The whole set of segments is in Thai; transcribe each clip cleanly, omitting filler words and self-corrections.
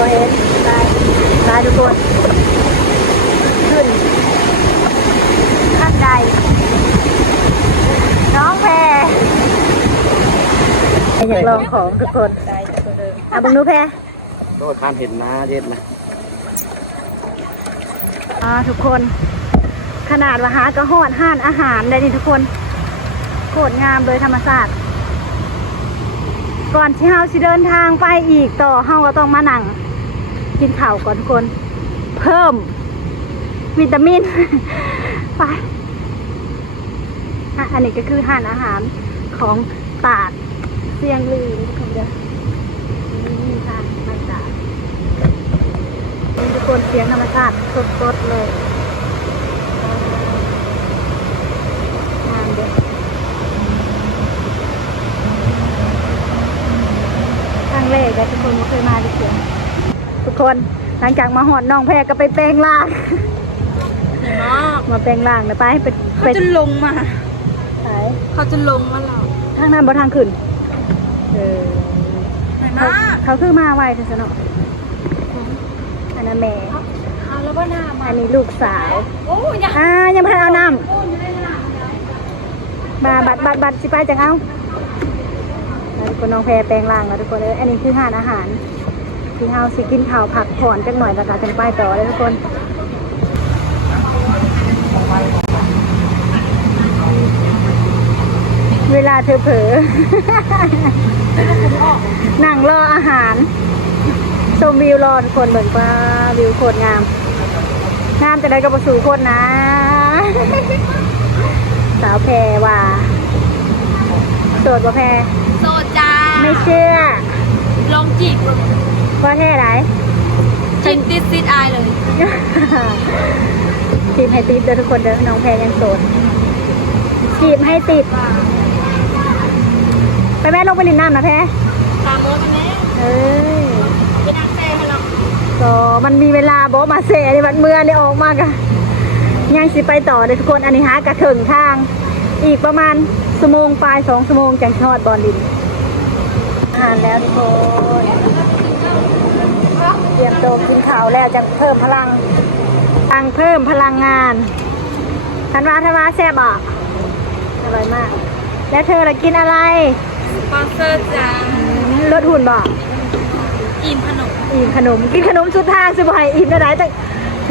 บเห็นไปทุกคนขึ้นขั้นใดน้องแพรอยากลองของทุกคนเอาบังนูแพรโดนทานเห็นนะเด็ดนะทุกคนขนาดว่าหากระหอดห้านอาหารได้นี่ทุกคนโคตรงามเลยธรรมศาสตร์ก่อนที่เฮาสิเดินทางไปอีกต่อเฮาก็ต้องมานั่งกินข้าวก่อนทุกคนเพิ่มวิตามินไปอันนี้ก็คือห้านอาหารของตาดเสียงลือทุกคนเด้อนี่ค่ะไม่ตาดนี่ทุกคนเสียงธรรมชาติสดๆเลยงามเด้อครั้งแรกเลยทุกคนไม่เคยมาดิเสียงทุกคนหลังจากมาหอดน้องแพรก็ไปแปลงร่างมาแปลงร่างนะไปเขาจะลงมาเขาจะลงมาเราทางนั้นบ่ทางขึ้นเขาคือมาไวเถอะสนออันนั้นแม่แล้วว่าน้ำอันนี้ลูกสาวยังไม่ทันเอาน้ำมาบัตรสิไปจังเอาทุกคนน้องแพรแปลงร่างแล้วทุกคนเลยอันนี้คือห้านอาหารที่เฮาสิกินข้าวผักผ่อนจักหน่อยแล้วก็จะไปต่อเลยทุกคนเวลาเธอเผลอนั่งรออาหารชมวิวรอทุกคนเหมือนว่าวิวโคตรงามจะได้กับประสูโคตรนะสาวแพรว่าโสดบ่แพรโซจ้าไม่เชื่อลองจีบว่าแท้ไหนจีบติดซิดอายเลยจีบให้ติดเด้อทุกคนเด้อน้องแพรยังโสดจีบให้ติดไปแม่ลงไปลินน้ำนะแพรตามโบมาแม่เป็นนางแซ่ให้เราก็มันมีเวลาบอกมาเซ่ในวันเมื่อนี่ออกมากอะยังสิไปต่อเลยทุกคนอันนี้หากระถึงทางอีกประมาณชั่วโมงปลาย2 ชั่วโมงจังทอดบอลดินอาหารแล้วทุกคนเตรียมโตกินข้าวแล้วจะเพิ่มพลังเพิ่มพลังงานทันว่าแซ่บอ่ะอร่อยมากแล้วเธอล่ะกินอะไรสปอนเซอร์จ้าลดหุ่นบ่อิ่มขนมกินขนมสุดทางสุดบ่อยอิ่มได้แต่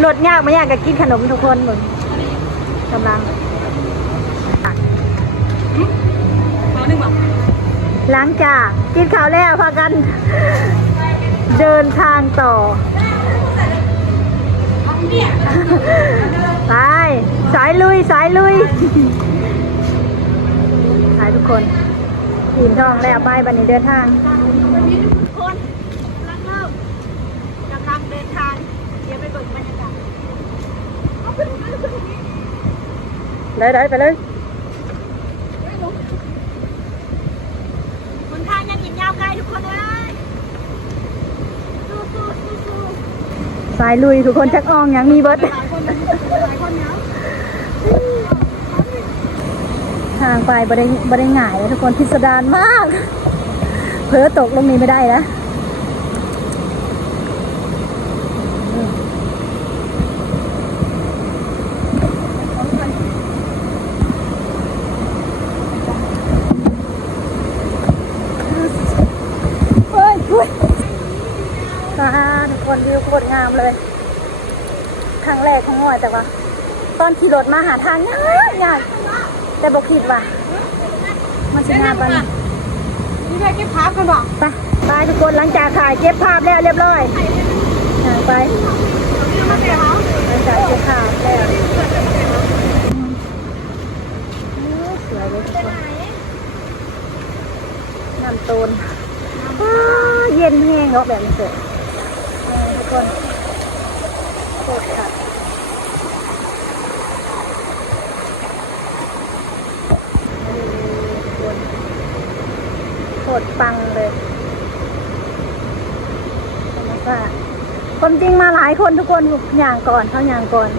ลดยากไม่ยากกับกินขนมทุกคนเหมือนกำลังหลังจากกินข้าวแล้วพากันเดินทางต่อไปสายลุยไปทุกคนอิ่มท้องแล้วไปบันนี้เดินทางคนกำลังเดินทางเดี๋ยวไปเบิกบรรยากาศได้ไปเลยคนทางยังอีกยาวไกลทุกคนเลยสายลุยทุกคนชักอ่องยังมีเบิร์ดทางไปบริง่ายเลยทุกคนพิสดารมากเผลอตกลงนี้ไม่ได้นะทุกคนวิวโคตรงามเลยครั้งแรกของหน่อยแต่ว่าตอนขี่รถมาหาทางยากแต่บอกผิดว่ะมันจะงามไปนี่ได้เก็บภาพกันหรอไปทุกคนหลังจากถ่ายเก็บภาพแล้วเรียบร้อยไปหลังจากเก็บภาพแล้วสวยเลยทุกคนน้ำตูนเย็นแห้งเนาะแบบนี้เสร็จทุกคนโคตรค่ะโคตรปังเลยคนจริงมาหลายคนทุกคนอย่างก่อนเขาอย่างก่อน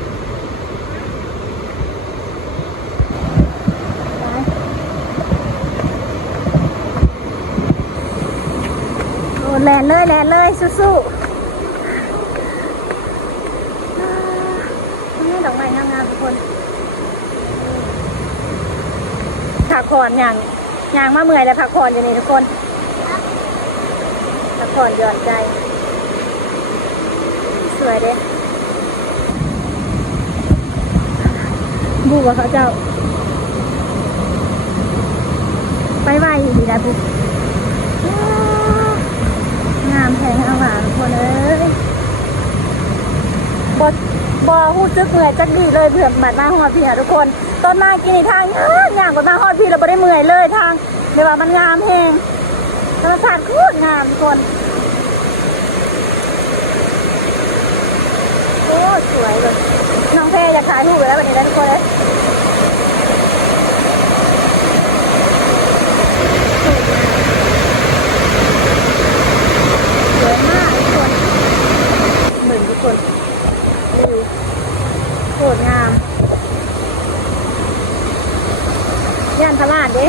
แลนเลยสู้ๆ ามทุกคนผักผ่อนอย่างมาเมื่อยแล้วผักผ่อนอยู่นี่ทุกคนผักผ่อนหย่อนใจสวยเด้บูว่าเขาเจ้าไปไหวดีนะปุ๊บงามแพงเอาหวานคนเอ้ยบอหูซึกเหนื่อยจักดีเลยเผื่อบัดมาฮอดพี่ทุกคนตอนมากินในทางอย่างบัดมาฮอดพี่เราไม่ได้เมื่อยเลยทางเดี๋ยวว่ามันงามแพงธรรมชาติโคตรงามทุกคนโอ้สวยเลยน้องแพรอยากถ่ายรูปไปแล้ววันนี้นะทุกคนเลยสวยมากทุกคนเหมือนทุกคนวิวโคตรงามย่านตลาดเด้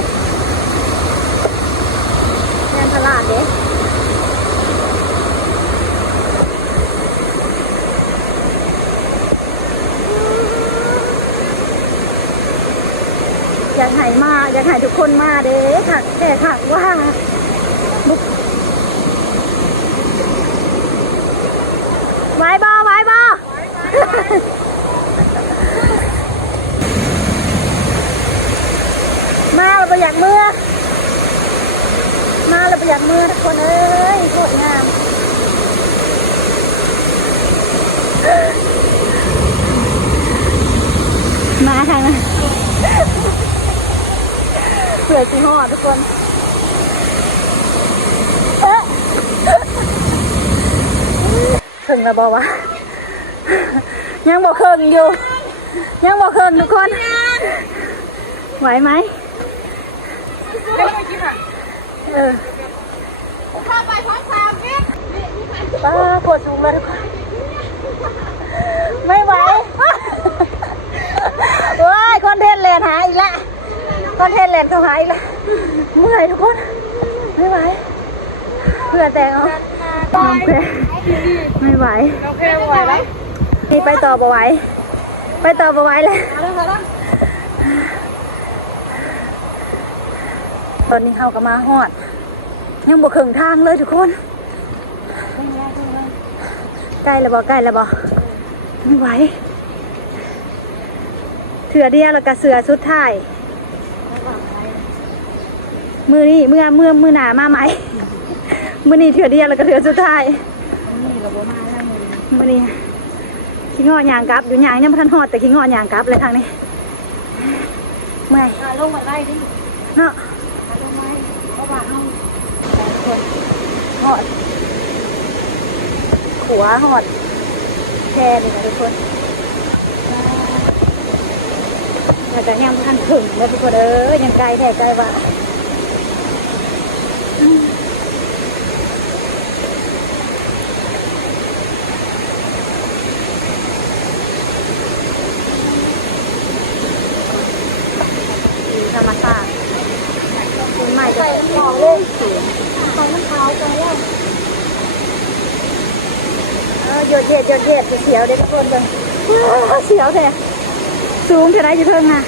ย่านตลาดเด้อยากให้ทุกคนมาเด้ถักแต่ถักว่าไว้บอมาเราประหยัดมือทุกคนเอ้ยโคตรงามมาทางนั้นเผื่อสิฮอดทุกคนถึงแล้วบอกว่ายังบอกเคิงอยู่ยังบอกเคิงทุกคนไหวไหมเข้าไปพร้อมสาวเก็บ ป้าปวดสูงเลยทุกคนไม่ไหวโอ้ยคอนเทนต์แลนหายอีกแล้วคอนเทนต์แลนเขาหายอีกแล้วเมื่อยทุกคนไม่ไหวเพื่อนแต่งเอาน้องเพไม่ไหวน้องเพลไหวแล้วนี่ไปต่อบ่ไหวเลยตอนนี้เขาก็มาฮอดยังบ่ครึ่งทางเลยทุกคนใกล้แล้วบ่ไม่ไหวเถื่อเดียวแล้วก็เสือสุดท้ายมือนี่เมื่อหนามาไหมมือนี่เถื่อเดียวแล้วก็เถื่อสุดท้ายมือนี่ขี้งอยางกลับอยู่ยางยังไม่ทันฮอดแต่ขี้งอยางกลับเลยทางนี้เมื่อยลงมาไล่ดิเนาะลงมาเพราะว่าเอาฮอดขัวฮอดแค่นี้นะทุกคนแต่ก็ยังไม่ทันถึงเลยทุกคนยังไกลแท้ใจว่าธรรมชาติต้นไม้จะหล่อเลยสูงไปน้ำเท้ากันแล้วหยดเห็ดเสียวเด็กทุกคนเลยเสียวแท้สูงเท่าไรจะเพิ่งอ่ะ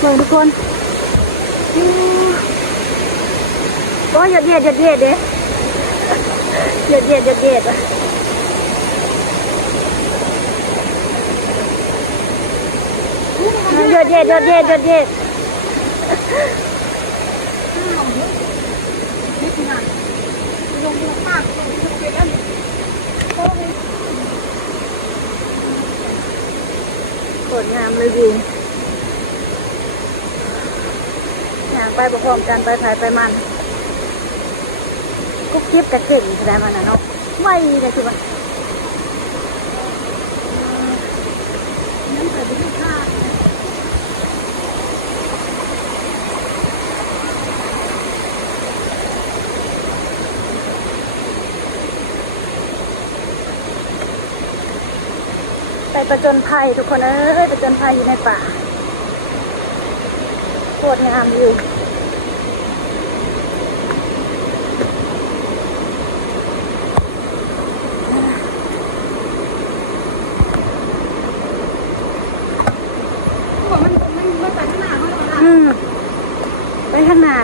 เบิ่งทุกคนโอ้หยดเห็ดเด้หยดเห็ดอ่ะหยดเห็ดสวยงามเลยวิวอยากไปประกอบกันไปถ่ายไปมันกุ๊บกิ๊บกระเข่งแสดงมันนะเนาะไม่เลยคือมันนั่นไปที่ข้าไปประจนภัยทุกคนประจนภัยอยู่ในป่าโคตรงามวิว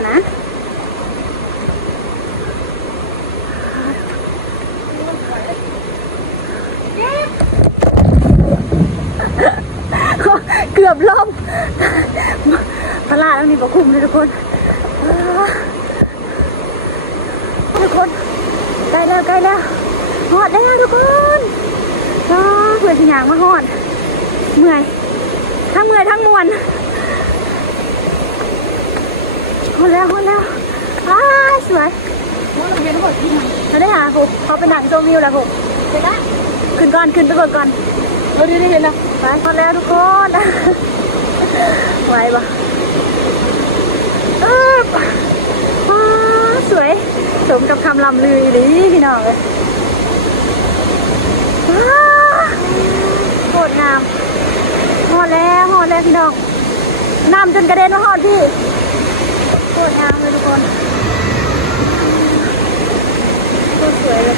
นะเกือบล่มตลาดแล้วมีปลาคุ้มเลยทุกคนใกล้แล้วหอดแล้วทุกคนเผื่อสิยางมาหอดเมื่อยทั้งมวนหอดแล้วสวยเราได้หาผมเขาไปหนังโซมิวแล้วผมเห็นไหมขึ้นไปเบิกก่อนได้เห็นแล้วไปหอดแล้วทุกคนไหวปะสวยสมกับคำลำลือดีพี่น้องเลยโคตรงามหอดแล้วพี่น้องน้ำจนกระเด็นมาหอดพี่โคตรงามเลยทุกคนโคตรสวยเลย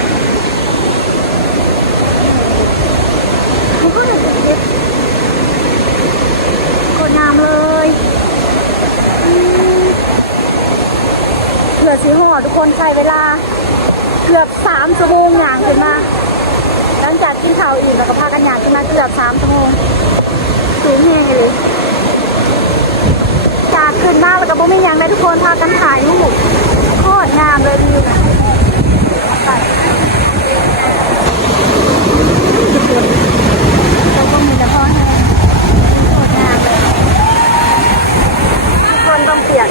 โคตรงามเลยเกือบสีหอดทุกคนใช้เวลาเกือบ3 ชั่วโมงอย่างขึ้นมาหลังจากกินข้าวอิ่มแล้วก็พากันอย่างขึ้นมาเกือบ3 ชั่วโมงสูงแห้งเลยจากขึ้นมาแล้วก็บ่มีอย่างเลยทุกคนพากันถ่ายรูปโคตรงามเลยวิวแล้วก็มีแต่พ่อแห้งโคตรงามเลยทุกคนต้องเปียก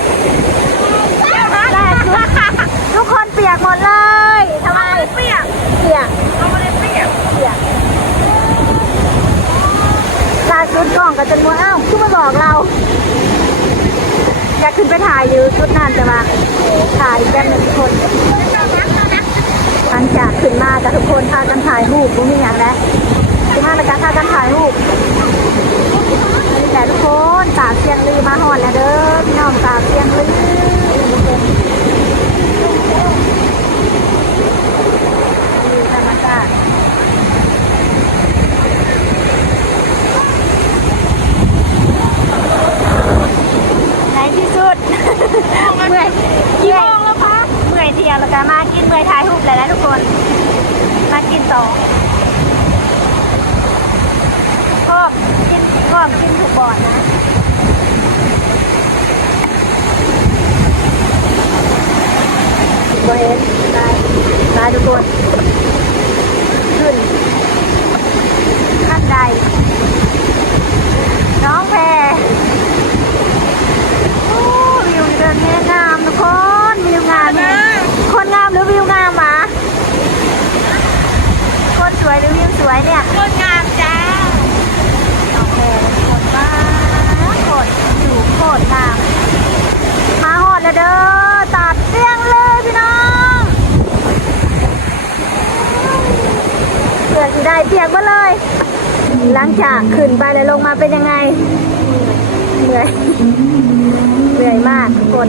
ทุกคนเปียกหมดเลยทำไมเปียกเอามาเลยเปียกล่าสุดกล้องกับจนมัวขึ้นมาบอกเราอยากขึ้นไปถ่ายอยู่ชุดนั้นจะมาถ่ายแป๊บนึงทุกคนหลังจากขึ้นมากับทุกคนพากันถ่ายรูปมีอย่างแล้วขึ้นมาในการพากันถ่ายรูปแต่ทุกคนตากเสียงลือมาหอนแล้วเด้อพี่น้องตากเสียงลือธรรมชาติในที่สุดเมื่อยกี่โมงแล้วคะเมื่อยเที่ยวแล้วก็มากินเมื่อยถ่ายรูปเลยนะทุกคนมากินต่อก็กินถูกบ่อนนะบ่เห็นได้ทุกคนขึ้นขั้นใดน้องแพรวิวเดินแง่งามทุกคนวิวงามคนงามหรือวิวงามหมาคนสวยหรือวิวสวยเนี่ยคนงามจ้าน้องแพรโคตรบ้าโคตรอยู่โคตรงามมาหอดแล้วเด้อตัดเสียงเลยพี่น้องเปียกได้เปียกมาเลยหลังจากขึ้นไปแล้วลงมาเป็นยังไงเหนื่อยมากทุกคน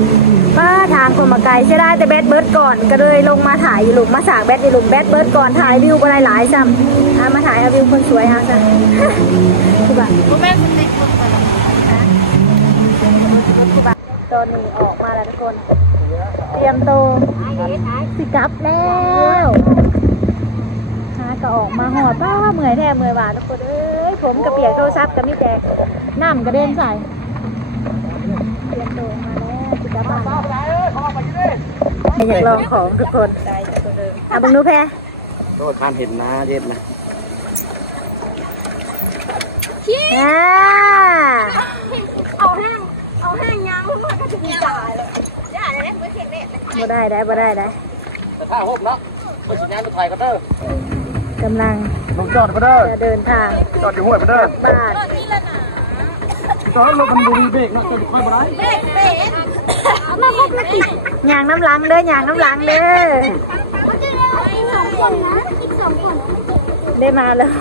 ป้าทางคนมาไกลใช่ได้แต่แบดเบิร์ดก่อนก็เลยลงมาถ่ายอยู่หลุมมาสากแบดอยู่หลุมแบดเบิร์ดก่อนถ่ายวิวอะไรหลายซ้ำมาถ่ายเอาวิวคนสวยฮะจ้ะคือแบบตอนนี้ออกมาแล้วทุกคนเตรียมตัวสิกลับแล้วก็ออกมาหอดป้าเมื่อยแท้เมื่อยหวานทุกคนเอ้ยผมกระเปียกโทรศัพท์กับมีแต่น้ำกระเด็นใส่เตรียมตัวมาแล้วสิกลับบ้านอยากลองของทุกคนบังนูแพร โดนทานเห็นนะเย็ดนะ เอาแห้งยังมันก็จะมีจ่ายเลยได้เลยเมื่อเข็ดเนี่ยบ่ได้แต่ถ้าหกเนาะคนสัญญาณรถไฟก็เด้อกำลัง ลงจอดก็เด้อจะเดินทาง จอดอยู่ห้วยก็เด้อ บ้าน จอดรถมันดูมีเบรกเนาะจะค่อยบ่ได้เบรกมาครบมาติด ยางน้ำหลังเด้อยางน้ำหลังเด้อ 2 คนนะอีก 2 คน ได้มาแล้ว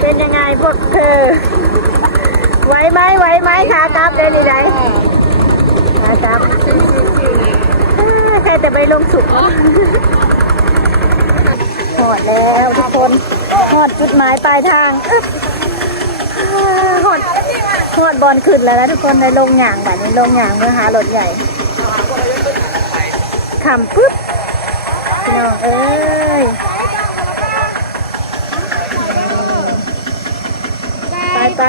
เป็นยังไงพวกเธอไหวไหมขากลับเลยดีใจขากลับแค่แต่ไปลงสุกหอดแล้วทุกคนหอดจุดหมายปลายทาง ฮอดบอลขึ้นแล้วนะทุกคนในโรงหย่างแบบนี้โรงหย่างเมื่อหารถใหญ่ขำปุ๊บพี่น้องเอ้ยไปก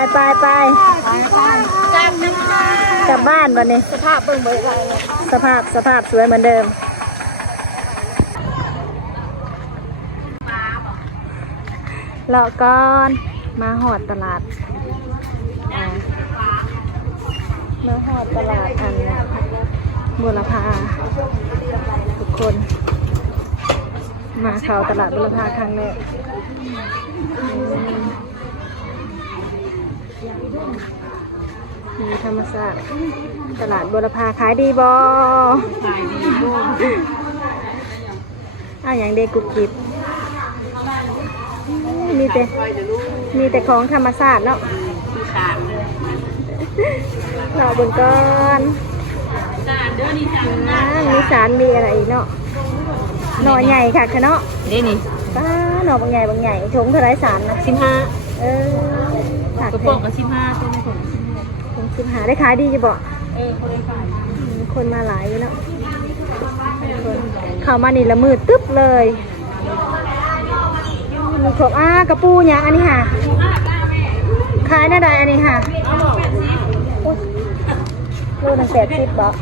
ลับบ้านวันนี้ สภาพเบิ่งเบิ่งอะไรเนี่ย สภาพสวยเหมือนเดิมเลาะก่อนมาหอดตลาดมาหอดตลาดอันบุรพาทุกคนมาเข้าตลาดบุรพาครั้งแรกมีธรรมศาสตร์ตลาดบุรพาขายดีบอขายดีบออย่างเด็กกุบกิบมีแต่ของธรรมศาสตร์เนาะเราบนก้อนมีสารมีอะไรอีกเนาะหน่อใหญ่ค่ะคะเนาะนี่นี่ป้าหน่อบางใหญ่ชงเท่าไรสารนะ15กระป๋องกับ15ตัวนี้15ได้ขายดีจะบอกคนได้ขายคนมาหลายเนาะเข้ามานี่ละมืดตึ๊บเลยมีครบกระปูอย่างอันนี้ค่ะขายหน้าใดอันนี้ค่ะโลนึง80บาท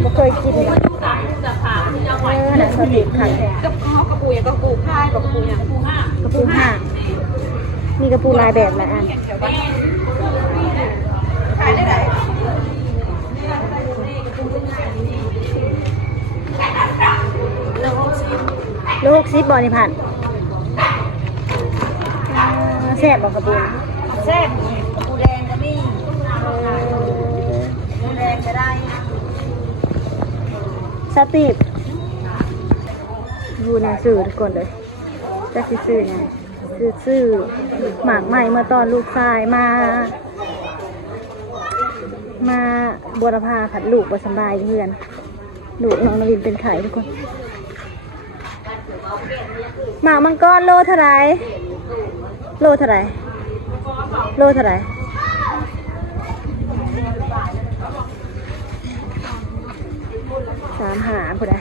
ไม่เคยกินหน่ะสติค่ะกระปูอย่างกระปูค่ายกระปูอย่างกระปูห้ามีกระปูลายแบบหลายอันขายได้ไหนโล60บาทนี่ผ่านแซ่บบอกกระปูแซ่บกระปูแดงก็มีแดงก็ได้สติปอยู่ในสื่อทุกคนเลยจะซื้อไงซื้อหมากใหม่เมื่อตอนลูกชายมาบัวพาผัดลูกบ่สบายเพื่อนลูกน้องนวินเป็นไข่ทุกคนหมากมังกรโลเท่าไหร่35ผู้ใด